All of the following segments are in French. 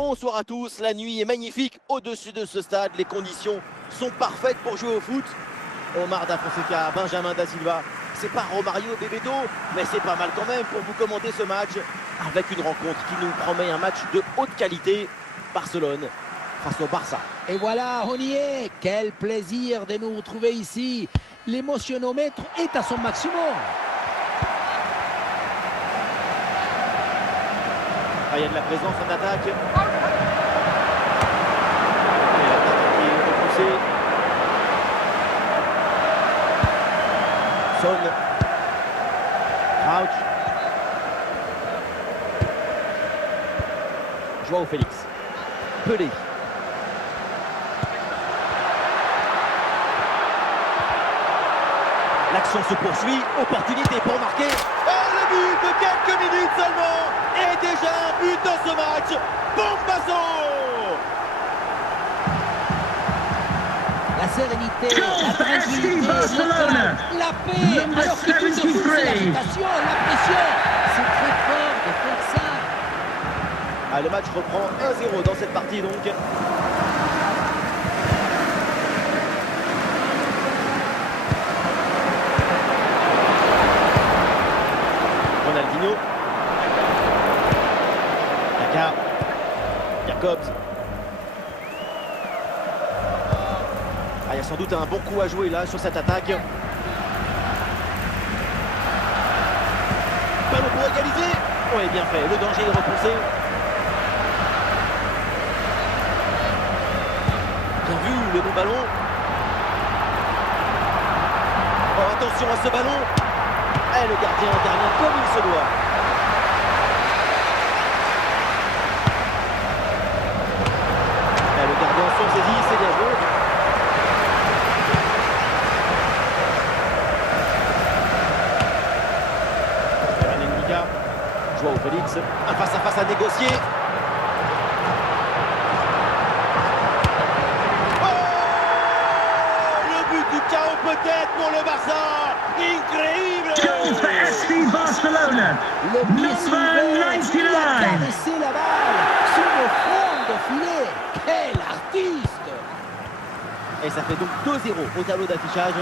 Bonsoir à tous, la nuit est magnifique au-dessus de ce stade, les conditions sont parfaites pour jouer au foot. Omar Da Fonseca, Benjamin Da Silva, c'est pas Romario Bebeto, mais c'est pas mal quand même pour vous commenter ce match avec une rencontre qui nous promet un match de haute qualité. Barcelone face au Barça. Et voilà, on y est. Quel plaisir de nous retrouver ici. L'émotionnomètre est à son maximum. Il y a de la présence en attaque. Et l'attaque qui est repoussée. Son. Crouch. Joao Félix. Pelé. L'action se poursuit. Opportunité pour marquer. Oh, le but de quelques minutes seulement. Et déjà un but dans ce match. Bombazo! La sérénité, la tranquillité, la paix, alors que tout se fout, c'est l'agitation, la pression. C'est très fort de faire ça. Ah, le match reprend 1-0 dans cette partie donc. Ronaldinho. Kaka. Jacobs. Ah, il y a sans doute un bon coup à jouer là sur cette attaque. Ballon pour égaliser. Oui, bien fait. Le danger est repoussé. Bien vu, le bon ballon. Oh, attention à ce ballon. Et le gardien intervient comme il se doit. Et le gardien s'en saisit, c'est bien joué. Joao Félix, un face-à-face à négocier. Oh, le but du chaos peut-être pour le Barça. Incroyable. Goal for FC Barcelona. Le pied Number soulevé, il a 99. caressé la balle sur le fond de filet. Quel artiste! Et ça fait donc 2-0 au tableau d'affichage.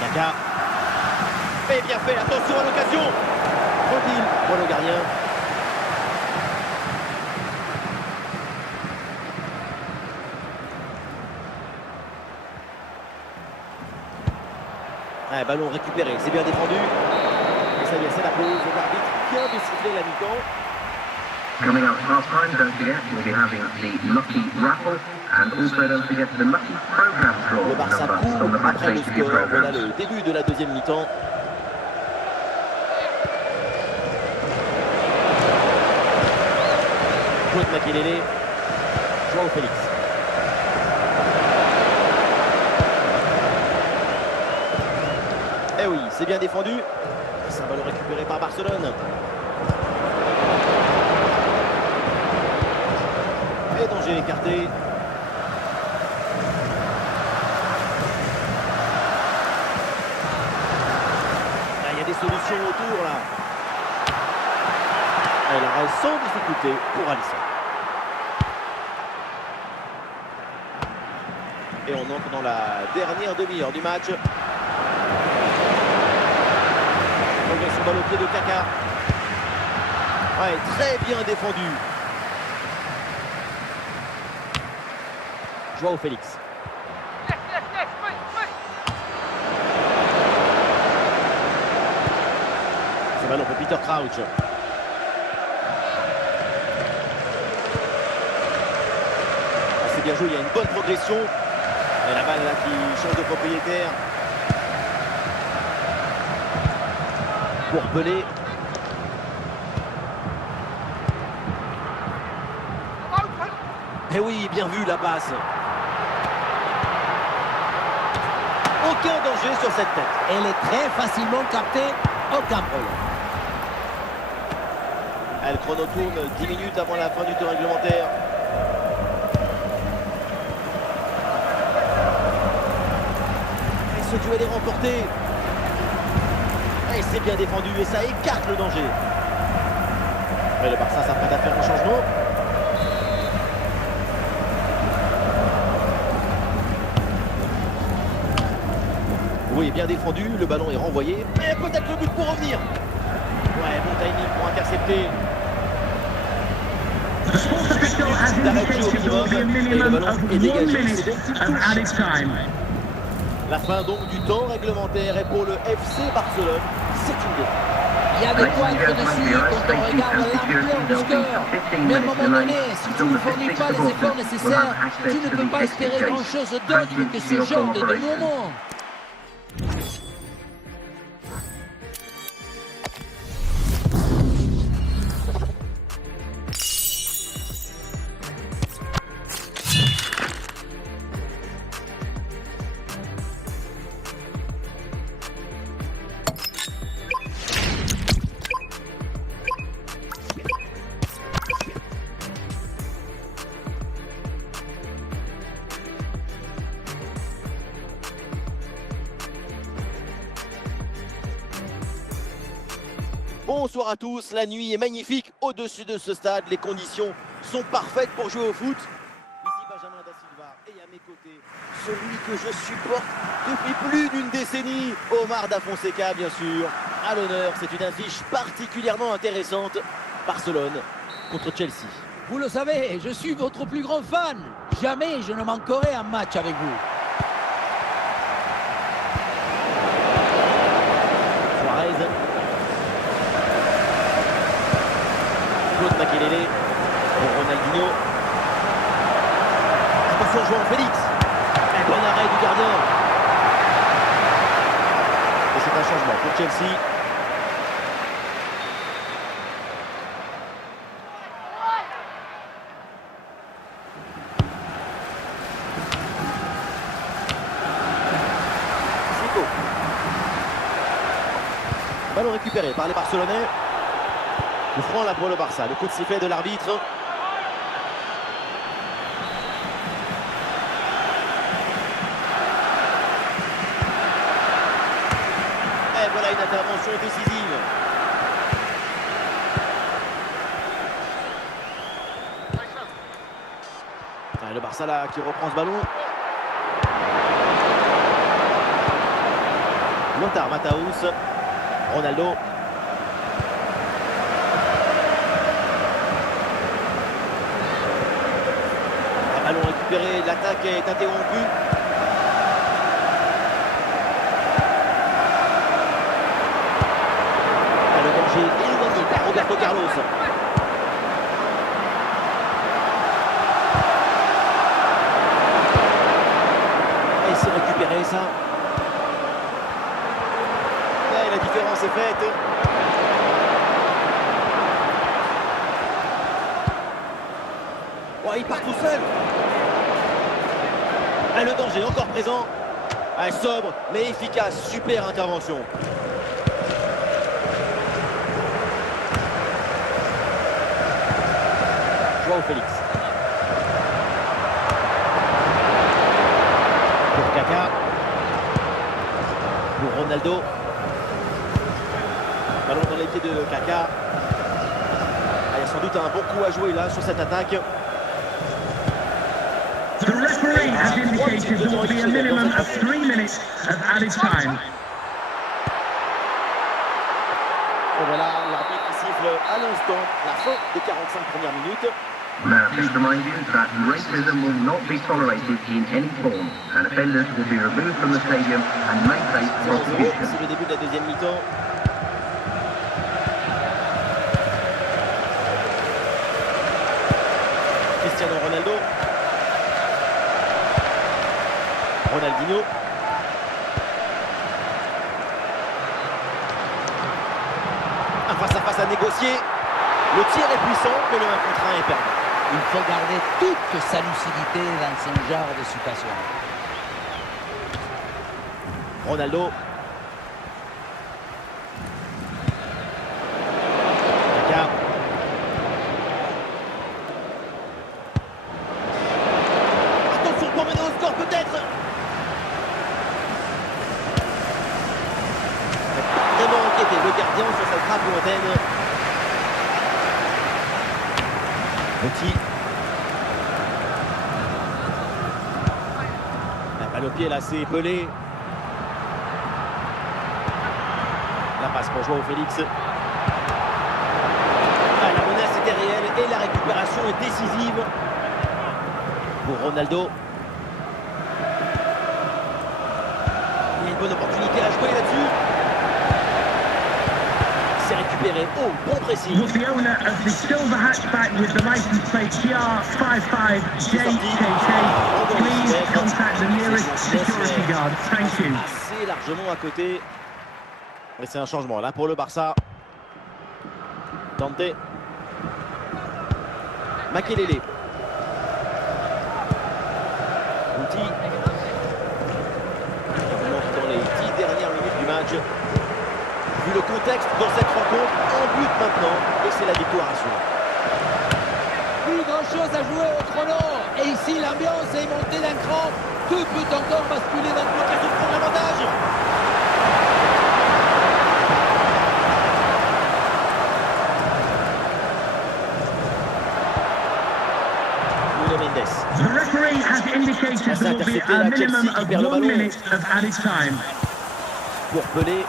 Kaka. Et bien fait, attention à l'occasion. Tranquille pour le gardien. Ah, ballon récupéré, c'est bien défendu. Et ça y est, c'est la pause. L'arbitre vient de siffler la mi-temps. Coming up half time, don't forget, we'll be having the Lucky Raffle and also don't forget the Lucky Program Draw Le Barça numbers court on the match après le day score. Voilà programs. le début de la deuxième mi-temps. Claude Makelele, Joao Félix. Eh oui, c'est bien défendu. C'est un ballon récupéré par Barcelone. Et danger écarté. Ah, il y a des solutions autour là. Et l'arrêt sans difficulté pour Alisson. Et on entre dans la dernière demi-heure du match. Progression balle au pied de Kaka. Ouais, très bien défendu. Joao Félix. Ce ballon pour Peter Crouch. C'est bien joué, il y a une bonne progression. Et la balle là qui change de propriétaire. Pour Pelé. Et oui, bien vu la passe. Aucun danger sur cette tête. Elle est très facilement captée, aucun problème. Elle chrono tourne 10 minutes avant la fin du temps réglementaire. Et ce duel est remporté. Et c'est bien défendu et ça écarte le danger. Et le Barça s'apprête à faire un changement. Oui, bien défendu, le ballon est renvoyé. Et peut-être le but pour revenir. Ouais, bon timing pour intercepter. The sports official has indicated there will be a minimum of 1 minute of added time. La fin donc du temps réglementaire est pour le FC Barcelone. C'est une défaite. Il y a de quoi être déçu quand on regarde l'ampleur du score. Mais à un moment donné, si tu ne fournis pas les efforts nécessaires, tu ne peux pas espérer grand-chose d'autre que ce genre de dénouement. Bonsoir à tous, la nuit est magnifique au-dessus de ce stade, les conditions sont parfaites pour jouer au foot. Ici Benjamin Da Silva et à mes côtés, celui que je supporte depuis plus d'une décennie, Omar Da Fonseca bien sûr. À l'honneur, c'est une affiche particulièrement intéressante, Barcelone contre Chelsea. Vous le savez, je suis votre plus grand fan. Jamais je ne manquerai un match avec vous. Suarez. Claude Makelele pour Ronaldinho. Attention, João Félix. Un bon arrêt du gardien. Et c'est un changement pour Chelsea. Zico. Ballon récupéré par les Barcelonais. Le franc là pour le Barça, le coup de sifflet de l'arbitre. Et voilà une intervention décisive. Et le Barça là qui reprend ce ballon. Lothar Matthäus, Ronaldo. Ballon récupéré, l'attaque est interrompue. Le danger éloigné par Roberto Carlos. Et c'est récupéré ça. Et la différence est faite. Oh, il part tout seul. Et le danger encore présent. Sobre mais efficace. Super intervention. João Félix. Pour Kaka. Pour Ronaldo. Ballon dans les pieds de Kaka. Il y a sans doute un bon coup à jouer là sur cette attaque. The referee has indicated there will be a minimum of 3 minutes of added time. Et voilà l'arbitre qui siffle à l'instant la fin des 45 premières minutes. Now, please remind you that racism will not be tolerated in any form, and offenders will be removed from the stadium and may face 0-0, prosecution. c'est le début de la deuxième mi-temps. Cristiano Ronaldo. Ronaldinho. Un face-à-face à négocier. Le tir est puissant, mais le 1 contre 1 est perdu. Il faut garder toute sa lucidité dans ce genre de situation. Ronaldo. Kaka. Attention pour mener au score peut-être. Vraiment inquiété le gardien sur cette frappe lointaine. Petit. La balle au pied là, c'est Pelé. La passe pour Joao Félix. Ah, la menace était réelle et la récupération est décisive pour Ronaldo. Il y a une bonne opportunité à jouer là-dessus. C'est récupéré. Oh, bon pressing. Was the owner of the silver hatchback with the license plate GR55JKK. Please contact the nearest security guard. Thank you. Assez largement à côté. Et c'est un changement là pour le Barça. Dante. Makelele. Guti. Dans les 10 dernières minutes du match. Vu le contexte dans cette rencontre, un but maintenant et c'est la victoire assurée. Plus grand chose à jouer au chrono. Et ici, l'ambiance est montée d'un cran. Tout peut encore basculer dans le L'occasion de prendre l'avantage. Nuno Mendes. The referee has indicated there will be a minimum of 1 minute of added time. Pour Pelé.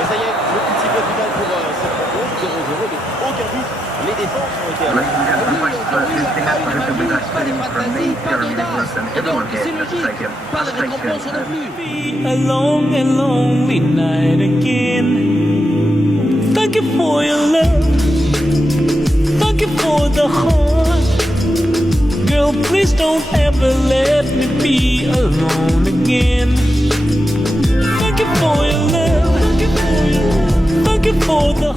Et ça y est, le coup de sifflet final pour cette rencontre, 0-0, mais aucun but. Les défenses ont été Ladies and gentlemen, thanks for listening up for the big stream from me, Jeremy Nicholas, and everyone here at the stadium. Pas de récompense non plus. A long and lonely night again. Thank you for your love. Thank you for the heart. Girl, please don't ever let me be alone again. Thank you for your love. Thank you for the